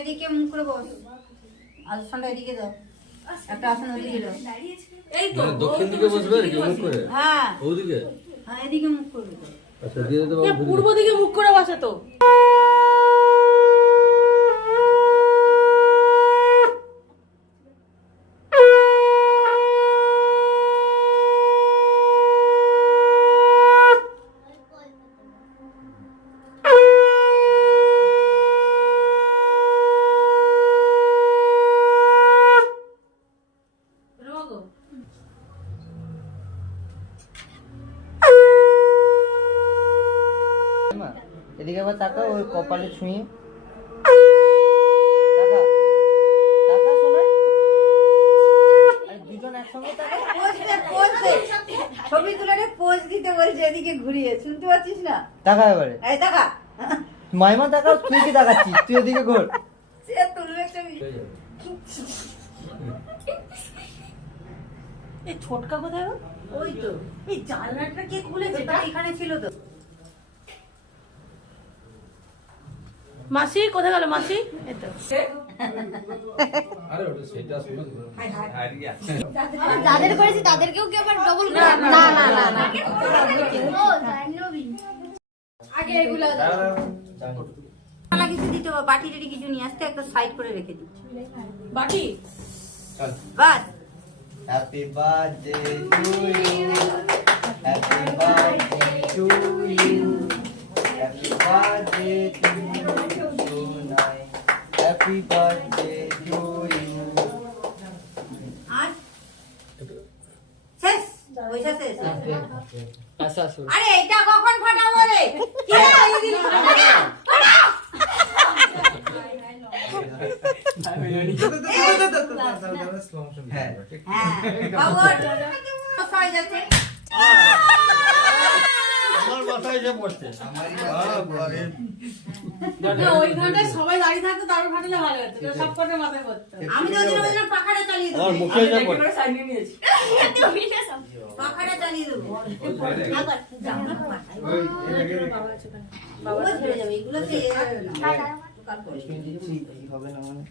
এদিকে মুখ করে বস। আসনটা এদিকে দাও, একটা আসন ওদিকে দাও। এই তো দক্ষিণ দিকে বসবে আর কি মুখ করে? হ্যাঁ ওদিকে? হ্যাঁ এদিকে মুখ করবে। আচ্ছা দিয়ে দিতে পারবো। পূর্ব দিকে মুখ করে বসে তো। এদিকে আবার তাকাও, ওই কপালে ছুঁয়ে তাকা তাকা শোনা। আরে দুজন একসঙ্গে তাকা। পোজ দে, ছবি তুলে পোজ দিতে বলছে, এদিকে ঘুরিয়ে। শুনতে পাচ্ছিস না? তাকা এবারে। এই টাকা মাইমা তাকাও, তুই কি তাকাচ্ছিস? তুই ওদিকে ঘোর। সে তুলবে ছবি। এই ছোটকা কোথায় গো? ওই তো এই জানলাটা কে খুলেছে? এটা এখানে ছিল তো। মাসি কোথায় গেল মাসি? এই তো আরে ওটা সেটা শুনো। যাদের করেছি তাদেরকেও কি আবার ডবল না না না না না ও জাহ্নবী আগে এগুলো থালা কিছু দিতে হবে, বাটি টাটি কিছু নিয়ে আসতে, একটা সাইড করে রেখে দিই। বাটি বাস। Happy birthday to you, happy birthday to you, happy birthday to you tonight, happy birthday to you. আর শেষ, পয়সা শেষ। আচ্ছা আসুন। আরে এটা কখন ফাটাবো রে? কি রে এই দিন ফাটাও? ফাটাও। হ্যাঁ হ্যাঁ বাবুর সবাই যাচ্ছে। আমার মাথায় এসে পড়ছে। ওইখানটায় সবাই দাঁড়িয়ে থাকতো, তারপর ফাটালে ভালো হতো, সব কটার মাথায় পড়তো। আমি তো ওই জন্য পাখাটা চালিয়ে আমার দেবো। মুখে এসে পড়ছে। সাইডে নিয়েছি। পাখাটা চালিয়ে দেবো। আবার বাবা ছেড়ে যাবে, এগুলো খেয়ে হবে না মানে